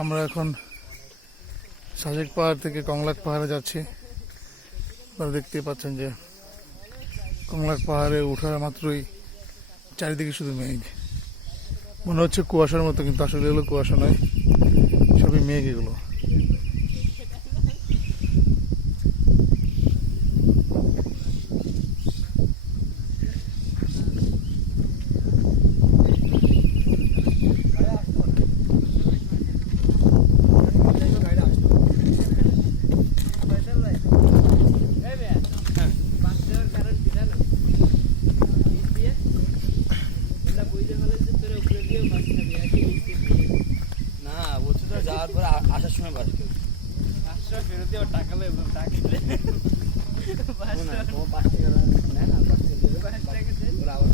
আমরা এখন সাজেক পাহাড় থেকে কংলাক পাহাড়ে যাচ্ছি। আপনারা দেখতেই পাচ্ছেন যে কংলাক পাহাড়ে ওঠার মাত্রই চারিদিকে শুধু মেঘ, মনে হচ্ছে কুয়াশার মতো, কিন্তু আসলে এগুলো কুয়াশা নয়, সবই মেঘ এগুলো। না বলছি তো যাওয়ার পরে আসার সময় বাস কেউ ফেরত দিয়ে টাকা লাগবে, টাকা তোমার 5 টাকা নেন আর 5 টাকা দেবে, আবার